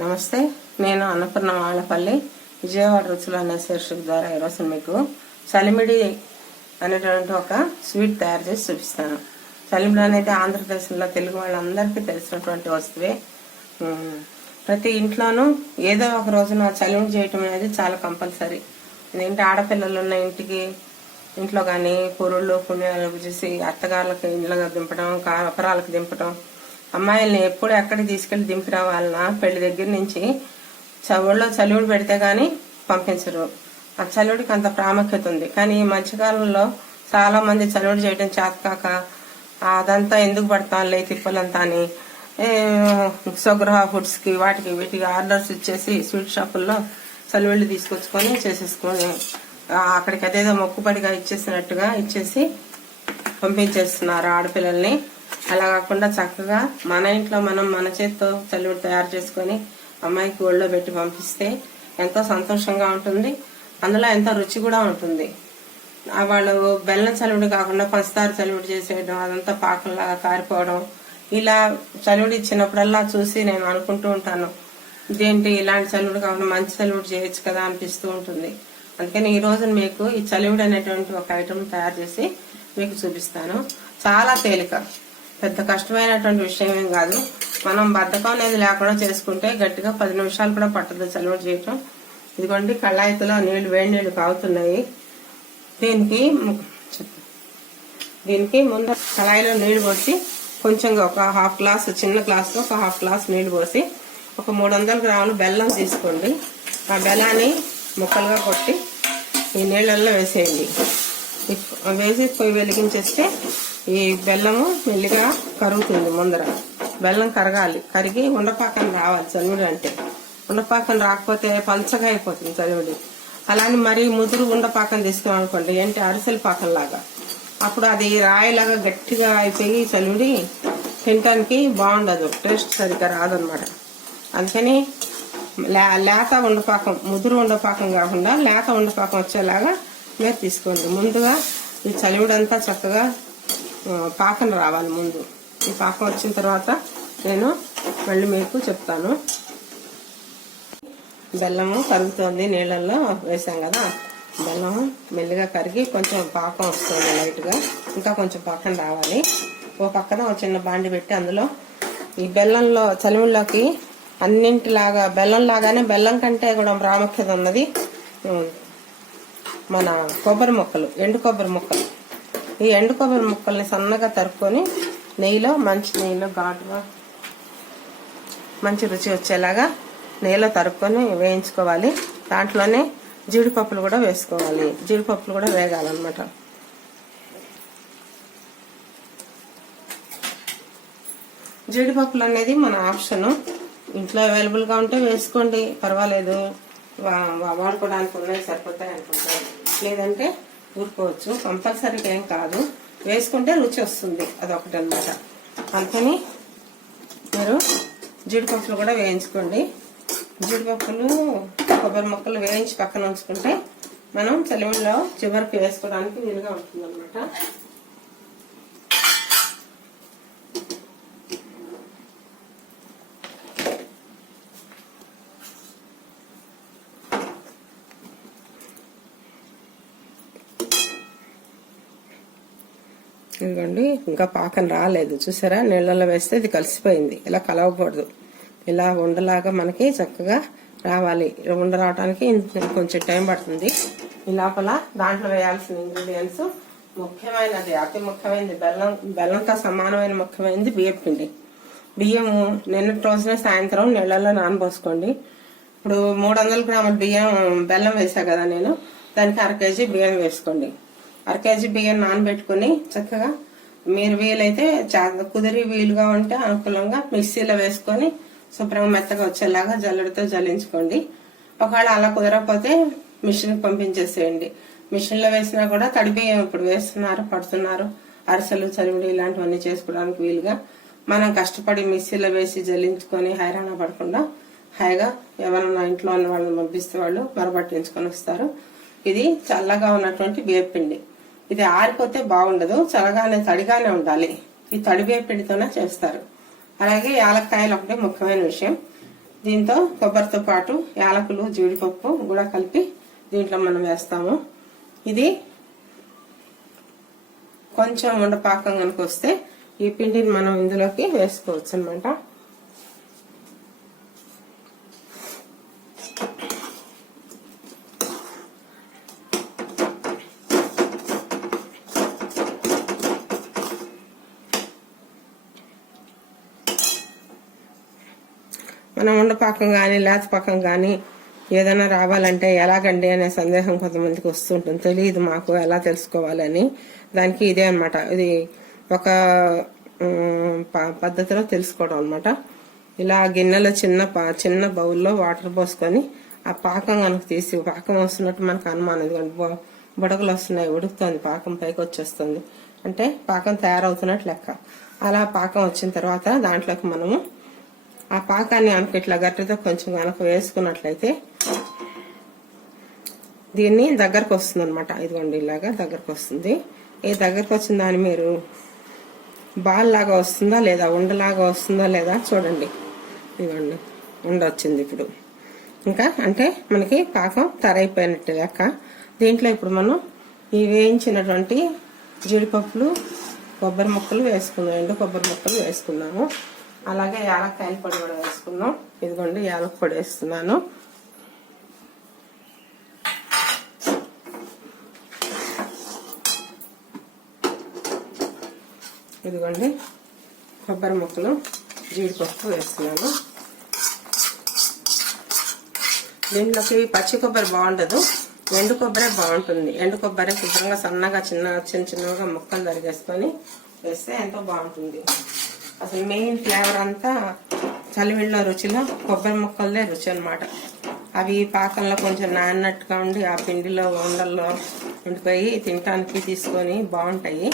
నమస్తే నేను అన్నపూర్ణ ఆలపల్లి విజయవాడ రుచులు అనే శీర్షిక ద్వారా ఈరోజు మీకు చలిమిడి అనేటువంటి ఒక స్వీట్ తయారు చేసి చూపిస్తాను. సలిమిడి అనేది ఆంధ్రప్రదేశ్లో తెలుగు వాళ్ళందరికీ తెలిసినటువంటి వస్తువే. ప్రతి ఇంట్లోనూ ఏదో ఒక రోజున చలిమిడి చేయటం అనేది చాలా కంపల్సరీ. ఏంటంటే ఆడపిల్లలు ఉన్న ఇంటికి ఇంట్లో కానీ కూరళ్ళు పుణ్యాలు చేసి అత్తగారులకు ఇండ్లుగా దింపడం కాపరాలకు దింపడం అమ్మాయిల్ని ఎప్పుడు ఎక్కడికి తీసుకెళ్ళి దింపి రావాలన్నా పెళ్ళి దగ్గర నుంచి చవుల్లో చలివిడి పెడితే గాని పంపించరు. ఆ చలివిడికి అంత ప్రాముఖ్యత ఉంది. కానీ ఈ మధ్యకాలంలో చాలా మంది చలివిడి చేయడం చేతకాక అదంతా ఎందుకు పడతానులే తిప్పలంతా అని స్వగృహ ఫుడ్స్కి వాటికి వీటికి ఆర్డర్స్ ఇచ్చేసి స్వీట్ షాపుల్లో చలివిళ్ళు తీసుకొచ్చుకొని చేసేసుకొని అక్కడికి అదేదో మొక్కుబడిగా ఇచ్చేసినట్టుగా ఇచ్చేసి పంపించేస్తున్నారు ఆడపిల్లల్ని. అలా కాకుండా చక్కగా మన ఇంట్లో మనం మన చేతితో చల్లుడు తయారు చేసుకొని అమ్మాయికి ఒళ్ళో పెట్టి పంపిస్తే ఎంతో సంతోషంగా ఉంటుంది. అందులో ఎంతో రుచి కూడా ఉంటుంది. వాళ్ళు బెల్లం చలివిడి కాకుండా పంచదార చలివిడి చేసేయడం అదంతా పాకంలాగా కారిపోవడం ఇలా చలివిడి ఇచ్చినప్పుడల్లా చూసి నేను అనుకుంటూ ఉంటాను. ఇదేంటి ఇలాంటి చలివిడి కాకుండా మంచి చలివిడి చేయొచ్చు కదా అనిపిస్తూ ఉంటుంది. అందుకని ఈ రోజు మీకు ఈ చలివిడి అనేటువంటి ఒక ఐటమ్ తయారు చేసి మీకు చూపిస్తాను. చాలా తేలిక. పెద్ద కష్టమైనటువంటి విషయం ఏం కాదు. మనం బద్ధకం అనేది లేకుండా చేసుకుంటే గట్టిగా పది నిమిషాలు కూడా పట్టదు చలవ చేయటం ఇదిగోండి కళాయితలో నీళ్ళు వేడి నీళ్ళు కాగుతున్నాయి. దీనికి దీనికి ముందు కళాయిలో నీళ్ళు పోసి కొంచెంగా ఒక హాఫ్ గ్లాస్ చిన్న గ్లాస్ ఒక హాఫ్ గ్లాస్ నీళ్ళు పోసి ఒక మూడు వందల గ్రాములు బెల్లం తీసుకోండి. ఆ బెల్లాన్ని ముక్కలుగా కొట్టి ఈ నీళ్ళల్లో వేసేయండి. వేసి పొయ్యి వెలిగించేస్తే ఈ బెల్లము మెల్లిగా కరుగుతుంది ముందర. బెల్లం కరగాలి. కరిగి ఉండపాకం రావాలి చలివిడి అంటే. ఉండపాకం రాకపోతే పలచగా అయిపోతుంది చలివిడి అలానే మరీ ముదురు ఉండపాకం తీసుకోం అనుకోండి ఏంటి అరిసెల పాకం లాగా అప్పుడు అది రాయిలాగా గట్టిగా అయిపోయి చలివిడి తినటానికి బాగుండదు. టేస్ట్ సరిగ్గా రాదనమాట. అందుకని లే- లేత ఉండపాకం ముదురు ఉండపాకం కాకుండా లేత ఉండపాకం వచ్చేలాగా మీరు తీసుకోండి. ముందుగా ఈ చలివిడంతా చక్కగా పాకం రావాలి ముందు. ఈ పాకం వచ్చిన తర్వాత నేను మళ్ళీ మీకు చెప్తాను. బెల్లము కరుగుతుంది నీళ్ళల్లో వేసాం కదా. బెల్లం మెల్లిగా కరిగి కొంచెం పాకం వస్తుంది లైట్గా. ఇంకా కొంచెం పాకం రావాలి. ఓ పక్కన ఒక చిన్న బాండి పెట్టి అందులో ఈ బెల్లంలో చలిమిళ్ళలోకి అన్నింటిలాగా బెల్లం లాగానే బెల్లం కంటే కూడా ప్రాముఖ్యత ఉన్నది మన కొబ్బరి మొక్కలు ఎండు కొబ్బరి ముక్కలు. ఈ ఎండు కొబ్బరి ముక్కల్ని సన్నగా తరుక్కొని నెయ్యిలో మంచి నెయ్యిలో ఘాటుగా మంచి రుచి వచ్చేలాగా నెయ్యిలో తరుక్కొని వేయించుకోవాలి. దాంట్లోనే జీడిపప్పులు కూడా వేసుకోవాలి. జీడిపప్పులు కూడా వేగాలన్నమాట. జీడిపప్పులు అనేది మన ఆప్షన్. ఇంట్లో అవైలబుల్గా ఉంటే వేసుకోండి. పర్వాలేదు. వా- వాడుకోవడానికి ఉన్నాయి సరిపోతాయి అనుకుంటారు. లేదంటే ఊరుకోవచ్చు. కంపల్సరీగా ఏం కాదు. వేసుకుంటే రుచి వస్తుంది. అదొకటి అనమాట అందుకని మీరు జీడిపప్పులు కూడా వేయించుకోండి. జీడిపప్పులు కొబ్బరి ముక్కలు వేయించి పక్కన ఉంచుకుంటే మనం చలివిలో చివరికి వేసుకోవడానికి వీలుగా ఉంటుంది అనమాట ఇదిగోండి ఇంకా పాకం రాలేదు. చూసారా? నీళ్ళలో వేస్తే ఇది కలిసిపోయింది. ఇలా కలవకూడదు. ఇలా ఉండలాగా మనకి చక్కగా రావాలి. ఉండ రావడానికి కొంచెం టైం పడుతుంది. ఈ లోపల దాంట్లో వేయాల్సిన ఇంగ్రీడియంట్స్ ముఖ్యమైనది అతి ముఖ్యమైనది. బెల్లం బెల్లంతో సమానమైన ముఖ్యమైనది బియ్యం పిండి. బియ్యం నిన్నటి రోజున సాయంత్రం నీళ్ళలో నానబోసుకోండి. ఇప్పుడు మూడు వందల గ్రాముల బియ్యం బెల్లం వేసా కదా నేను? దానికి అర కేజీ బియ్యం వేసుకోండి. కేజీ బియ్యం నానబెట్టుకుని చక్కగా మీరు వీలైతే కుదిరి వీలుగా ఉంటే అనుకూలంగా మిక్సీలో వేసుకొని శుభ్రంగా మెత్తగా వచ్చేలాగా జల్లెడతో జల్లించుకోండి. ఒకవేళ అలా కుదరకపోతే మిషన్ పంపించేసేయండి. మిషన్లో వేసినా కూడా తడి బియ్యం ఇప్పుడు వేస్తున్నారు పడుతున్నారు. అరిసెలు చలివిడి ఇలాంటివన్నీ చేసుకోవడానికి వీలుగా మనం కష్టపడి మిక్సీలో వేసి జల్లించుకొని హైరాణ పడకుండా హాయిగా ఎవరన్నా ఇంట్లో ఉన్న వాళ్ళని పంపిస్తే వాళ్ళు మరబట్టించుకొని వస్తారు. ఇది చల్లగా ఉన్నటువంటి బియ్యపిండి ఇది ఆరిపోతే బాగుండదు చల్లగానే తడిగానే ఉండాలి. ఈ తడి పిండితోనే చేస్తారు. అలాగే యాలక్కాయలు ఒకటి ముఖ్యమైన విషయం. దీంతో కొబ్బరితో పాటు యాలకులు జీడిపప్పు కూడా కలిపి దీంట్లో మనం వేస్తాము. ఇది కొంచెం ఉండపాకం కనుక వస్తే ఈ పిండిని మనం ఇందులోకి వేసుకోవచ్చు అనమాట మనం ఉండపాకం కానీ లేతపాకం కానీ ఏదైనా రావాలంటే ఎలాగండి అనే సందేహం కొంతమందికి వస్తుంటుంది. తెలియదు మాకు ఎలా తెలుసుకోవాలని. దానికి ఇదే అన్నమాట. ఇది ఒక ప- పద్ధతిలో తెలుసుకోవడం అనమాట ఇలా గిన్నెలో చిన్న పా- చిన్న బౌల్లో వాటర్ పోసుకొని ఆ పాకం కనుక తీసి పాకం వస్తున్నట్టు మనకు అనుమానం ఇదిగోండి బొ- బుడగలు వస్తున్నాయి ఉడుకుతుంది పాకం పైకి వచ్చేస్తుంది. అంటే పాకం తయారవుతున్నట్టు లెక్క. అలా పాకం వచ్చిన తర్వాత దాంట్లోకి మనము ఆ పాకాన్ని కనుక ఇట్లా గట్టితో కొంచెం కనుక వేసుకున్నట్లయితే దీన్ని దగ్గరకు వస్తుంది అనమాట ఇదిగోండి ఇలాగా దగ్గరకు వస్తుంది. ఈ దగ్గరకు వచ్చిన దాన్ని మీరు బాల్ లాగా వస్తుందా లేదా ఉండలాగా వస్తుందా లేదా చూడండి. ఇదిగోండి ఉండ వచ్చింది ఇప్పుడు. ఇంకా అంటే మనకి పాకం తరైపోయినట్టు లెక్క. దీంట్లో ఇప్పుడు మనం ఈ వేయించినటువంటి జీడిపప్పులు కొబ్బరి ముక్కలు వేసుకున్నాం ఎండు కొబ్బరి ముక్కలు వేసుకున్నాము. అలాగే యాలక్కాయల పొడి కూడా వేసుకున్నాం ఇదిగోండి యాలక్ పొడి వేస్తున్నాను. ఇదిగోండి కొబ్బరి ముక్కలు జీడిపప్పు వేస్తున్నాను. దీంట్లోకి పచ్చి కొబ్బరి బాగుండదు. ఎండు కొబ్బరే బాగుంటుంది. ఎండు కొబ్బరి శుభ్రంగా సన్నగా చిన్న చిన్న చిన్నగా ముక్కలు తరిగేసుకొని వేస్తే ఎంతో బాగుంటుంది. అసలు మెయిన్ ఫ్లేవర్ అంతా చలివిళ్ళ రుచిలో కొబ్బరి ముక్కలదే రుచి అన్నమాట. అవి పాకంలో కొంచెం నాన్నట్టుగా ఉండి ఆ పిండిలో ఉండల్లో ఉండిపోయి తినటానికి తీసుకొని బాగుంటాయి.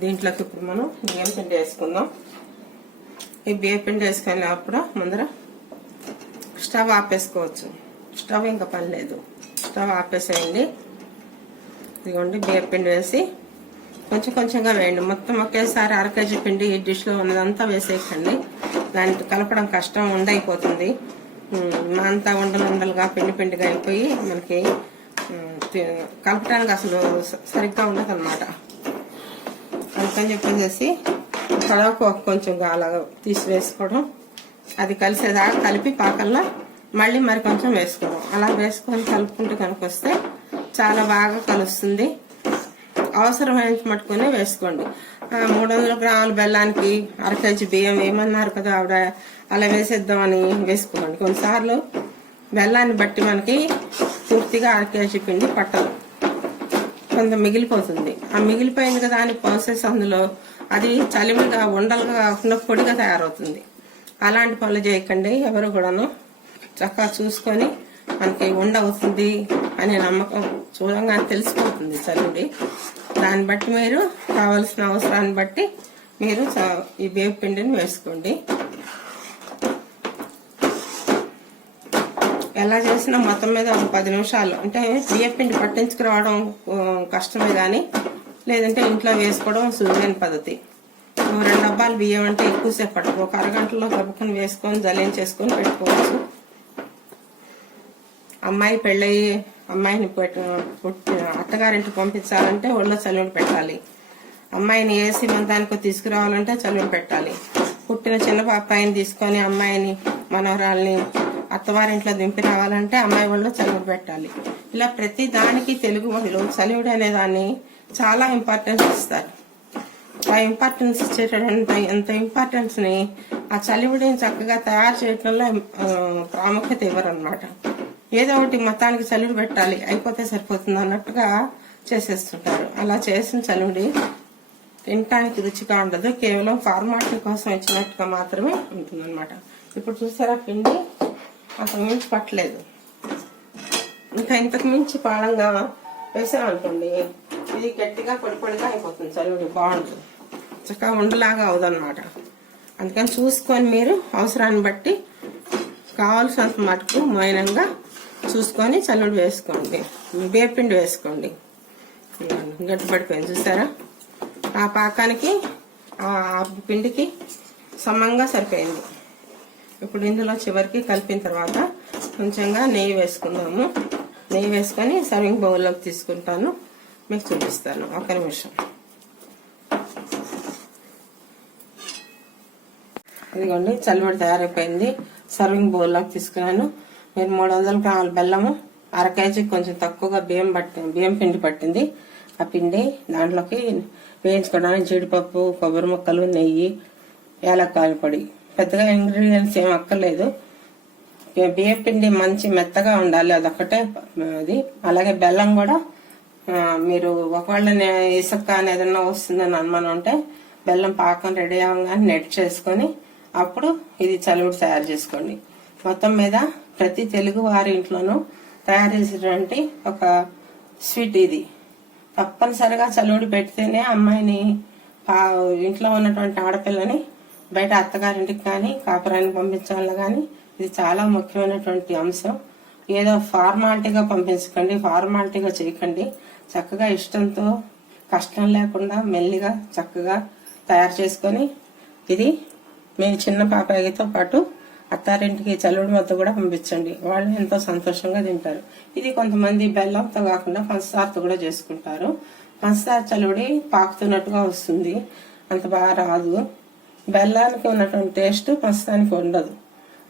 దీంట్లోకి ఇప్పుడు మనం బియ్యం పిండి వేసుకుందాం. ఈ బియ్యం పిండి వేసుకునేటప్పుడు ముందర స్టవ్ ఆపేసుకోవచ్చు. స్టవ్ ఇంకా పని లేదు స్టవ్ ఆపేసేయండి. ఇదిగోండి బియ్యం పిండి వేసి కొంచెం కొంచెంగా వేయండి. మొత్తం ఒకేసారి అర కేజీ పిండి ఈ డిష్లో ఉన్నదంతా వేసేయకండి. దానికి కలపడం కష్టం ఉండైపోతుంది. మా అంతా ఉండలు ఉండలుగా పిండి పిండిగా అయిపోయి మనకి కలపడానికి అసలు సరిగ్గా ఉండదు అనమాట అందుకని చెప్పేసి తడవకు కొంచెం అలా తీసివేసుకోవడం అది కలిసేదాకా కలిపి పాకల్లో మళ్ళీ మరి కొంచెం వేసుకోవడం. అలా వేసుకొని కలుపుకుంటూ కనుక వస్తే చాలా బాగా కలుస్తుంది. అవసరమైన మట్టుకునే వేసుకోండి. మూడు వందల గ్రాముల బెల్లానికి అరకేజీ బియ్యం వేయమన్నారు కదా ఆవిడ? అలా వేసేద్దామని వేసుకోండి కొన్నిసార్లు బెల్లాన్ని బట్టి మనకి పూర్తిగా అరకేజీ పిండి పట్టదు. కొంత మిగిలిపోతుంది. ఆ మిగిలిపోయింది కదా అని ప్రాసెస్ అందులో అది చలిమిగా ఉండలుగా కాకుండా పొడిగా తయారవుతుంది. అలాంటి పనులు చేయకండి. ఎవరు కూడాను చక్కగా చూసుకొని మనకి ఉండవుతుంది అనే నమ్మకం చూడంగానే తెలిసిపోతుంది చలిమిడి దాన్ని బట్టి మీరు కావలసిన అవసరాన్ని బట్టి మీరు ఈ వేపు పిండిని వేసుకోండి. ఎలా చేసినా మొత్తం మీద ఒక పది నిమిషాలు అంటే బియ్యం పిండి పట్టించుకురావడం కష్టమే కానీ లేదంటే ఇంట్లో వేసుకోవడం సులువైన పద్ధతి. రెండు డబ్బాలు బియ్యం అంటే ఎక్కువసేపు పట్టదు ఒక అరగంటలో తప్పుకొని వేసుకొని జలించేసుకొని పెట్టుకోవచ్చు. అమ్మాయి పెళ్ళయి అమ్మాయిని పెట్ట పుట్టి అత్తగారింటికి పంపించాలంటే ఒళ్ళో చలువులు పెట్టాలి. అమ్మాయిని ఏ సీమంతానికో తీసుకురావాలంటే చలువులు పెట్టాలి. పుట్టిన చిన్న పాపాయిని తీసుకొని అమ్మాయిని మనవరాల్ని అత్తవారింట్లో దింపి రావాలంటే అమ్మాయి వాళ్ళు చలువులు పెట్టాలి. ఇలా ప్రతి దానికి తెలుగు వాళ్ళు చలివుడు అనే దాన్ని చాలా ఇంపార్టెన్స్ ఇస్తారు. ఆ ఇంపార్టెన్స్ ఇచ్చేటటువంటి ఎంత ఇంపార్టెన్స్ని ఆ చలివిడిని చక్కగా తయారు చేయడంలో ప్రాముఖ్యత ఇవ్వరు అనమాట ఏదో ఒకటి మతానికి చలివిడి పెట్టాలి. అయిపోతే సరిపోతుంది అన్నట్టుగా చేసేస్తుంటారు. అలా చేసిన చలివిడి తినటానికి రుచిగా ఉండదు. కేవలం ఫార్మాలిటీ కోసం ఇచ్చినట్టుగా మాత్రమే ఉంటుందన్నమాట. ఇప్పుడు చూసారా పిండి? అంతకు మించి పట్టలేదు. ఇంకా ఇంతకు మించి పాడంగా వేసామనుకోండి ఇది గట్టిగా పొడి పొడిగా అయిపోతుంది చలివిడి బాగుంటుంది. చక్కగా ఉండలాగా అవదన్నమాట. అందుకని చూసుకొని మీరు అవసరాన్ని బట్టి కావాల్సినంత మటుకు మైనంగా చూసుకొని చల్లుడు వేసుకోండి. వేపిండి వేసుకోండి. గట్టిపడిపోయింది గట్టి పడిపోయింది చూసారా ఆ పాకానికి ఆ పిండికి సమంగా సరిపోయింది. ఇప్పుడు ఇందులో చివరికి కలిపిన తర్వాత కొంచెంగా నెయ్యి వేసుకుందాము. నెయ్యి వేసుకొని సర్వింగ్ బౌల్లోకి తీసుకుంటాను. మీకు చూపిస్తాను. ఒక నిమిషం. ఇదిగోండి చలివిడి తయారైపోయింది. సర్వింగ్ బౌల్లోకి తీసుకున్నాను. మీరు మూడు వందల గ్రాముల బెల్లము అర కేజీకి కొంచెం తక్కువగా బియ్యం పట్టి బియ్యం పిండి పట్టింది. ఆ పిండి దాంట్లోకి వేయించుకోవడానికి జీడిపప్పు కొబ్బరి ముక్కలు నెయ్యి ఏలక్కాయల పొడి. పెద్దగా ఇంగ్రీడియంట్స్ ఏం అక్కర్లేదు. బియ్యం పిండి మంచి మెత్తగా ఉండాలి. అదొక్కటే అది అలాగే బెల్లం కూడా మీరు ఒకవేళ ఇసుక అని ఏదన్నా వస్తుందని అనుమానం ఉంటే బెల్లం పాకం రెడీ అవ్వగానే నెట్ చేసుకొని అప్పుడు ఇది చలువుడు తయారు చేసుకోండి. మొత్తం మీద ప్రతి తెలుగు వారి ఇంట్లోనూ తయారు చేసేటువంటి ఒక స్వీట్ ఇది. తప్పనిసరిగా చలువుడు పెడితేనే అమ్మాయిని పా- ఇంట్లో ఉన్నటువంటి ఆడపిల్లని బయట అత్తగారింటికి కానీ కాపురానికి పంపించాలని కానీ ఇది చాలా ముఖ్యమైనటువంటి అంశం. ఏదో ఫార్మాలిటీగా పంపించకండి ఫార్మాలిటీగా చేయకండి. చక్కగా ఇష్టంతో కష్టం లేకుండా మెల్లిగా చక్కగా తయారు చేసుకొని ఇది మీ చిన్న పాపాయితో పాటు అత్తారింటికి చల్లుడి మొత్తం కూడా పంపించండి. వాళ్ళు ఎంతో సంతోషంగా తింటారు. ఇది కొంతమంది బెల్లంతో కాకుండా పంచదారతో కూడా చేసుకుంటారు. పంచదార చల్లుడి పాకుతున్నట్టుగా వస్తుంది. అంత బాగా రాదు. బెల్లానికి ఉన్నటువంటి టేస్ట్ పంచదానికి ఉండదు.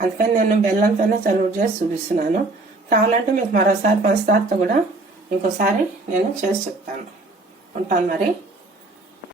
అందుకని నేను బెల్లంతోనే చలువుడు చేసి చూపిస్తున్నాను. కావాలంటే మీకు మరోసారి పంచదారతో కూడా ఇంకోసారి నేను చేసి చెప్తాను. ఉంటాను మరి.